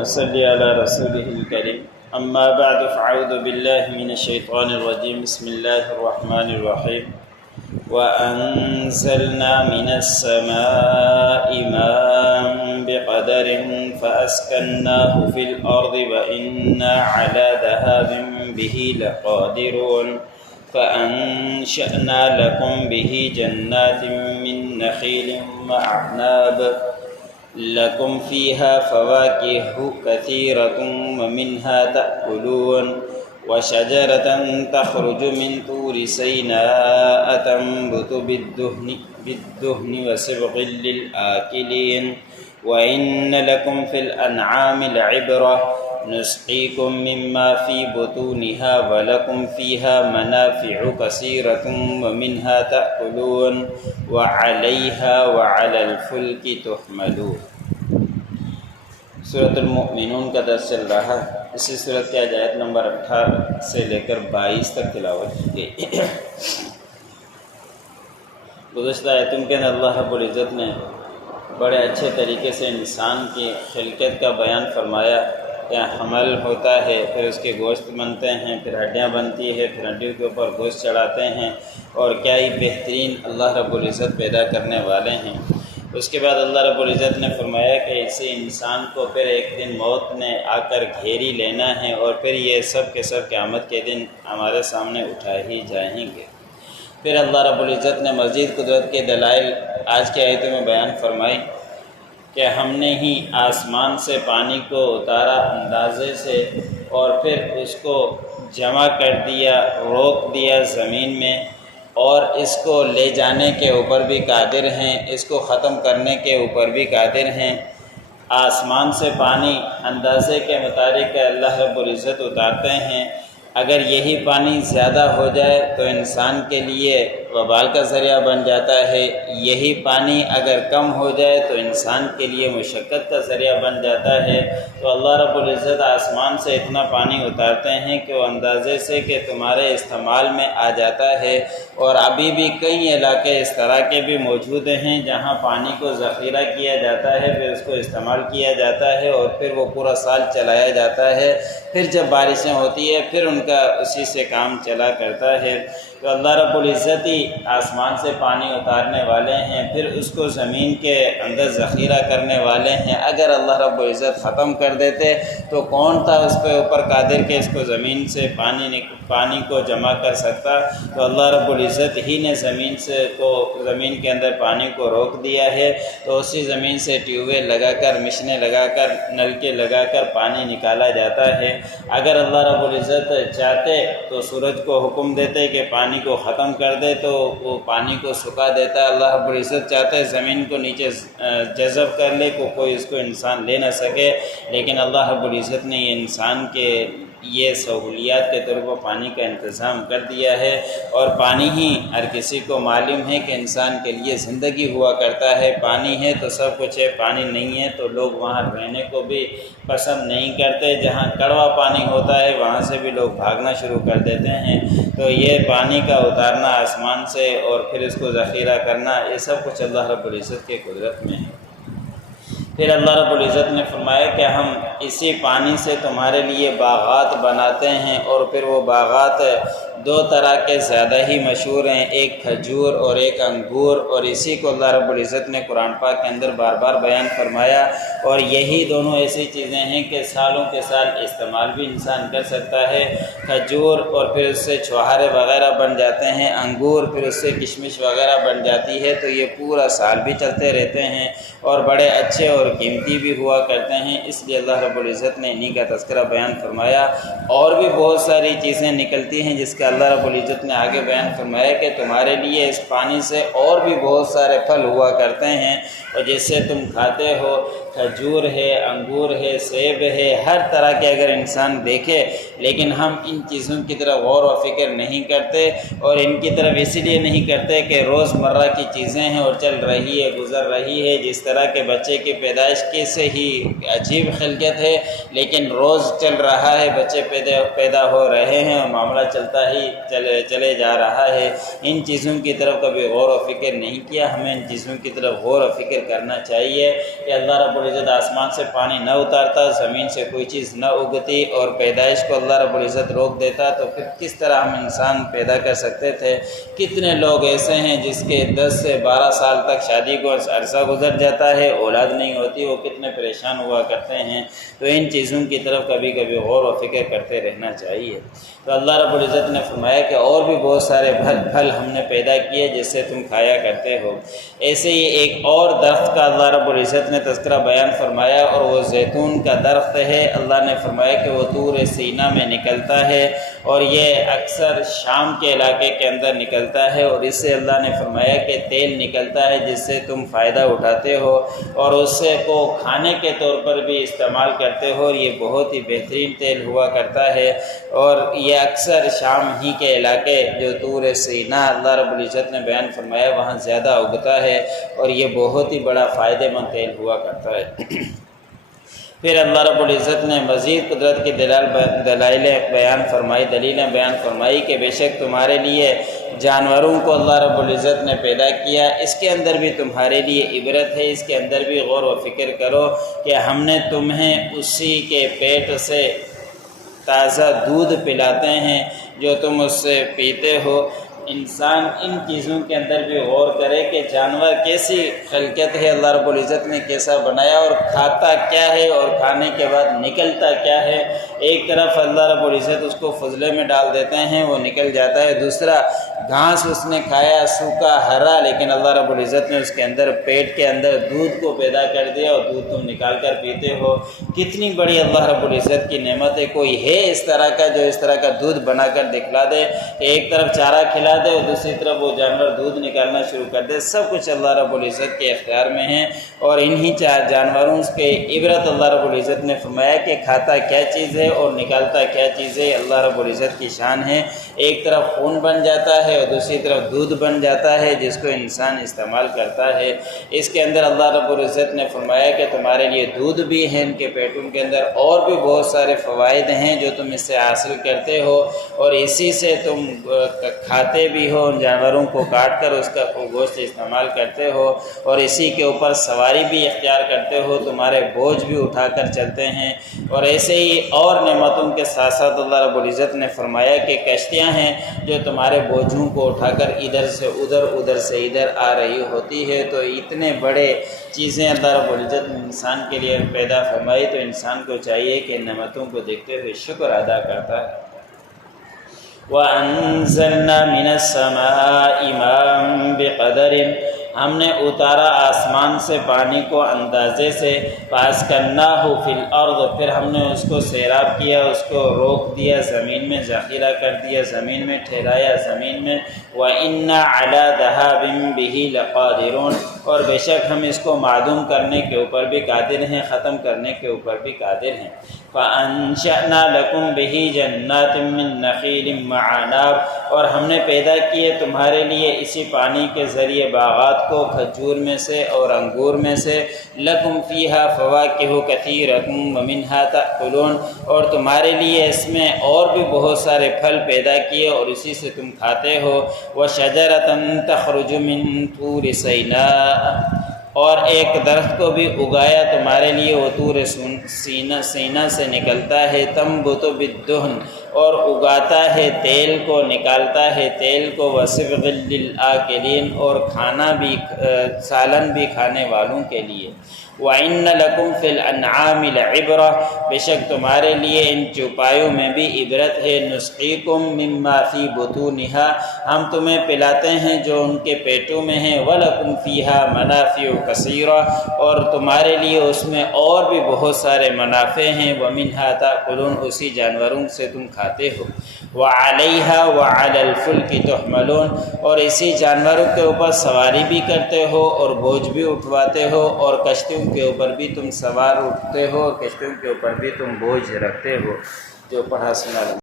ونصلي على رسوله الكريم أما بعد فأعوذ بالله من الشيطان الرجيم بسم الله الرحمن الرحيم وأنزلنا من السماء ماء بقدر فأسكناه في الأرض وإنا على ذهاب به لقادرون فأنشأنا لكم به جنات من نخيل وأعناب لكم فيها فواكه كثيرة ومنها تأكلون وشجرة تخرج من طور سيناء تنبت بالدهن وسبغ للآكلين وإن لكم في الأنعام لعبرة نسقيكم مما في بطونها ولكم فيها منافع كثيرة ومنها تأكلون وعليها وعلى الفلك تحملون۔ سورۃ المؤمنون کا درس چل رہا ہے۔ اسی سورۃ کی آیت نمبر 18 سے لے کر 22 تک تلاوت کی گئی۔ گزشتہ آیتوں کے اندر اللہ رب العزت نے بڑے اچھے طریقے سے انسان کی خلقت کا بیان فرمایا کہ حمل ہوتا ہے، پھر اس کے گوشت بنتے ہیں، پھر ہڈیاں بنتی ہے، پھر ہڈیوں کے اوپر گوشت چڑھاتے ہیں، اور کیا ہی بہترین اللہ رب العزت پیدا کرنے والے ہیں۔ اس کے بعد اللہ رب العزت نے فرمایا کہ اسی انسان کو پھر ایک دن موت نے آ کر گھیری لینا ہے، اور پھر یہ سب کے سب قیامت کے دن ہمارے سامنے اٹھا ہی جائیں گے۔ پھر اللہ رب العزت نے مزید قدرت کے دلائل آج کی آیتوں میں بیان فرمائی کہ ہم نے ہی آسمان سے پانی کو اتارا اندازے سے، اور پھر اس کو جمع کر دیا، روک دیا زمین میں، اور اس کو لے جانے کے اوپر بھی قادر ہیں، اس کو ختم کرنے کے اوپر بھی قادر ہیں۔ آسمان سے پانی اندازے کے مطابق اللہ رب العزت اتارتے ہیں۔ اگر یہی پانی زیادہ ہو جائے تو انسان کے لیے وبال کا ذریعہ بن جاتا ہے، یہی پانی اگر کم ہو جائے تو انسان کے لیے مشقت کا ذریعہ بن جاتا ہے۔ تو اللہ رب العزت آسمان سے اتنا پانی اتارتے ہیں کہ وہ اندازے سے کہ تمہارے استعمال میں آ جاتا ہے، اور ابھی بھی کئی علاقے اس طرح کے بھی موجود ہیں جہاں پانی کو ذخیرہ کیا جاتا ہے، پھر اس کو استعمال کیا جاتا ہے، اور پھر وہ پورا سال چلایا جاتا ہے۔ پھر جب بارشیں ہوتی ہے پھر ان کا اسی سے کام چلا کرتا ہے۔ تو اللہ رب العزت ہی آسمان سے پانی اتارنے والے ہیں، پھر اس کو زمین کے اندر ذخیرہ کرنے والے ہیں۔ اگر اللہ رب العزت ختم کر دیتے تو کون تھا اس پہ اوپر قادر کہ اس کو زمین سے پانی کو جمع کر سکتا؟ تو اللہ رب العزت ہی نے زمین کے اندر پانی کو روک دیا ہے، تو اسی زمین سے ٹیوب ویل لگا کر، مشینیں لگا کر، نلکے لگا کر پانی نکالا جاتا ہے۔ اگر اللہ رب العزت چاہتے تو سورج کو حکم دیتے کہ پانی کو ختم کر دے تو وہ پانی کو سکھا دیتا ہے۔ اللہ رب العزت چاہتے زمین کو نیچے جذب کر لے کہ کوئی اس کو انسان لے نہ سکے، لیکن اللہ رب العزت نے یہ انسان کے یہ سہولیات کے طور پر پانی کا انتظام کر دیا ہے، اور پانی ہی ہر کسی کو معلوم ہے کہ انسان کے لیے زندگی ہوا کرتا ہے۔ پانی ہے تو سب کچھ ہے، پانی نہیں ہے تو لوگ وہاں رہنے کو بھی پسند نہیں کرتے۔ جہاں کڑوا پانی ہوتا ہے وہاں سے بھی لوگ بھاگنا شروع کر دیتے ہیں۔ تو یہ پانی کا اتارنا آسمان سے اور پھر اس کو ذخیرہ کرنا، یہ سب کچھ اللہ رب العزت کے قدرت میں ہے۔ پھر اللہ رب العزت نے فرمایا کہ ہم اسی پانی سے تمہارے لیے باغات بناتے ہیں، اور پھر وہ باغات دو طرح کے زیادہ ہی مشہور ہیں، ایک کھجور اور ایک انگور، اور اسی کو اللہ رب العزت نے قرآن پاک کے اندر بار بار بیان فرمایا۔ اور یہی دونوں ایسی چیزیں ہیں کہ سالوں کے سال استعمال بھی انسان کر سکتا ہے۔ کھجور اور پھر اس سے چھوہارے وغیرہ بن جاتے ہیں، انگور پھر اس سے کشمش وغیرہ بن جاتی ہے، تو یہ پورا سال بھی چلتے رہتے ہیں اور بڑے اچھے اور قیمتی بھی ہوا کرتے ہیں۔ اس لیے اللہ رب العزت نے انہی کا تذکرہ بیان فرمایا۔ اور بھی بہت ساری چیزیں نکلتی ہیں جس کا اللہ رب العزت نے آگے بیان فرمایا کہ تمہارے لیے اس پانی سے اور بھی بہت سارے پھل ہوا کرتے ہیں، اور جس سے تم کھاتے ہو۔ کھجور ہے، انگور ہے، سیب ہے، ہر طرح کے اگر انسان دیکھے، لیکن ہم ان چیزوں کی طرف غور و فکر نہیں کرتے، اور ان کی طرف اسی لیے نہیں کرتے کہ روز مرہ کی چیزیں ہیں اور چل رہی ہے، گزر رہی ہے۔ جس طرح کے بچے کی پیدائش کی سے ہی عجیب خلقت ہے، لیکن روز چل رہا ہے، بچے پیدا ہو رہے ہیں اور معاملہ چلتا ہی چلے جا رہا ہے۔ ان چیزوں کی طرف کبھی غور و فکر نہیں کیا۔ ہمیں ان چیزوں کی طرف غور و فکر کرنا چاہیے کہ اللہ رب العزت آسمان سے پانی نہ اتارتا، زمین سے کوئی چیز نہ اگتی اور پیدائش کو اللہ رب العزت روک دیتا، تو پھر کس طرح ہم انسان پیدا کر سکتے تھے؟ کتنے لوگ ایسے ہیں جس کے 10 سے 12 سال تک شادی کو عرصہ گزر جاتا ہے، اولاد نہیں ہوتی، وہ کتنے پریشان ہوا کرتے ہیں۔ تو ان چیزوں کی طرف کبھی کبھی غور و فکر کرتے رہنا چاہیے۔ تو اللہ رب العزت نے فرمایا کہ اور بھی بہت سارے پھل ہم نے پیدا کیے جس سے تم کھایا کرتے ہو۔ ایسے ہی ایک اور درخت کا اللہ رب العزت نے تذکرہ بیان فرمایا، اور وہ زیتون کا درخت ہے۔ اللہ نے فرمایا کہ وہ طور سینا میں نکلتا ہے، اور یہ اکثر شام کے علاقے کے اندر نکلتا ہے، اور اس سے اللہ نے فرمایا کہ تیل نکلتا ہے جس سے تم فائدہ اٹھاتے ہو اور اس سے کو کھانے کے طور پر بھی استعمال کرتے ہو، اور یہ بہت ہی بہترین تیل ہوا کرتا ہے، اور یہ اکثر شام ہی کے علاقے جو طور سینا اللہ رب العزت نے بیان فرمایا وہاں زیادہ اگتا ہے، اور یہ بہت ہی بڑا فائدہ مند تیل ہوا کرتا ہے۔ پھر اللہ رب العزت نے مزید قدرت کی دلائل بیان فرمائی، دلیلیں بیان فرمائی کہ بے شک تمہارے لیے جانوروں کو اللہ رب العزت نے پیدا کیا، اس کے اندر بھی تمہارے لیے عبرت ہے، اس کے اندر بھی غور و فکر کرو کہ ہم نے تمہیں اسی کے پیٹ سے تازہ دودھ پلاتے ہیں جو تم اس سے پیتے ہو۔ انسان ان چیزوں کے اندر بھی غور کرے کہ جانور کیسی خلقت ہے، اللہ رب العزت نے کیسا بنایا، اور کھاتا کیا ہے اور کھانے کے بعد نکلتا کیا ہے۔ ایک طرف اللہ رب العزت اس کو فضلے میں ڈال دیتے ہیں، وہ نکل جاتا ہے، دوسرا گھاس اس نے کھایا سوکھا ہرا، لیکن اللہ رب العزت نے اس کے اندر پیٹ کے اندر دودھ کو پیدا کر دیا، اور دودھ تم نکال کر پیتے ہو۔ کتنی بڑی اللہ رب العزت کی نعمت ہے۔ کوئی ہے اس طرح کا جو اس طرح کا دودھ بنا کر دکھلا دے کہ ایک طرف چارہ کھلا دے اور دوسری طرف وہ جانور دودھ نکالنا شروع کر دے؟ سب کچھ اللہ رب العزت کے اختیار میں ہے، اور انہی جانوروں کے عبرت اللہ رب العزت نے فرمایا کہ کھاتا کیا چیز ہے اور نکالتا کیا چیز ہے۔ اللہ رب العزت کی شان ہے، ایک طرف خون بن جاتا ہے اور دوسری طرف دودھ بن جاتا ہے جس کو انسان استعمال کرتا ہے۔ اس کے اندر اللہ رب العزت نے فرمایا کہ تمہارے لیے دودھ بھی ہے ان کے پیٹوں کے اندر، اور بھی بہت سارے فوائد ہیں جو تم اس سے حاصل کرتے ہو، اور اسی سے تم کھاتے بھی ہو، ان جانوروں کو کاٹ کر اس کا گوشت استعمال کرتے ہو، اور اسی کے اوپر سواری بھی اختیار کرتے ہو، تمہارے بوجھ بھی اٹھا کر چلتے ہیں۔ اور ایسے ہی اور نعمتوں کے ساتھ ساتھ اللہ رب العزت نے فرمایا کہ کشتیاں ہیں جو تمہارے بوجھوں کو اٹھا کر ادھر سے ادھر ادھر سے ادھر آ رہی ہوتی ہے۔ تو اتنے بڑے چیزیں اللہ رب العزت نے انسان کے لیے پیدا فرمائی، تو انسان کو چاہیے کہ نعمتوں کو دیکھتے ہوئے شکر ادا کرتا ہے۔ وَأَنزَلْنَا مِنَ السَّمَاءِ مَاءً بِقَدَرٍ، ہم نے اتارا آسمان سے پانی کو اندازے سے، فَأَسْكَنَّاهُ فِي الْأَرْضِ، پھر ہم نے اس کو سیراب کیا، اس کو روک دیا، زمین میں ذخیرہ کر دیا، زمین میں ٹھہرایا زمین میں۔ وَإِنَّا عَلَى ذَهَابٍ بِهِ لَقَادِرُونَ، اور بے شک ہم اس کو معدوم کرنے کے اوپر بھی قادر ہیں، ختم کرنے کے اوپر بھی قادر ہیں۔ فَأَنشَأْنَا لَكُمْ بِهِ جَنَّاتٍ مِّن نَخِيلٍ وَعَنَابٍ، اور ہم نے پیدا کیے تمہارے لیے اسی پانی کے ذریعے باغات کو، کھجور میں سے اور انگور میں سے، لَكُمْ فِيهَا فَوَاكِهُ كَثِيرَةٌ وَمِنْهَا تَأْكُلُونَ، اور تمہارے لیے اس میں اور بھی بہت سارے پھل پیدا کیے اور اسی سے تم کھاتے ہو۔ وَشَجَرَةً تَخْرُجُ مِن طُورِ سِينَاءَ، اور ایک درخت کو بھی اگایا تمہارے لیے، وہ طور سینا سے نکلتا ہے، تنبت بالدہن، اور اگاتا ہے تیل کو، نکالتا ہے تیل کو، وصبغ للآکلین، اور کھانا بھی، سالن بھی کھانے والوں کے لیے۔ وَإِنَّ لَكُمْ فِي الْأَنْعَامِ لَعِبْرَةً، بے شک تمہارے لیے ان چوپایوں میں بھی عبرت ہے۔ نُسْقِيكُم مِّمَّا فِي بُطُونِهَا، ہم تمہیں پلاتے ہیں جو ان کے پیٹوں میں ہیں۔ وَلَكُمْ فِيهَا مَنَافِعُ كَثِيرَةٌ، اور تمہارے لیے اس میں اور بھی بہت سارے منافع ہیں۔ وَمِنْهَا تَأْكُلُونَ، اسی جانوروں سے تم کھاتے ہو۔ وَعَلَيْهَا وَعَلَى الْفُلْكِ تُحْمَلُونَ، اور اسی جانوروں کے اوپر سواری بھی کرتے ہو اور بوجھ بھی اٹھواتے ہو، اور کشتیوں کے اوپر بھی تم سوار اٹھتے ہو، کشتیوں کے اوپر بھی تم بوجھ رکھتے ہو۔ جو پڑھا سنا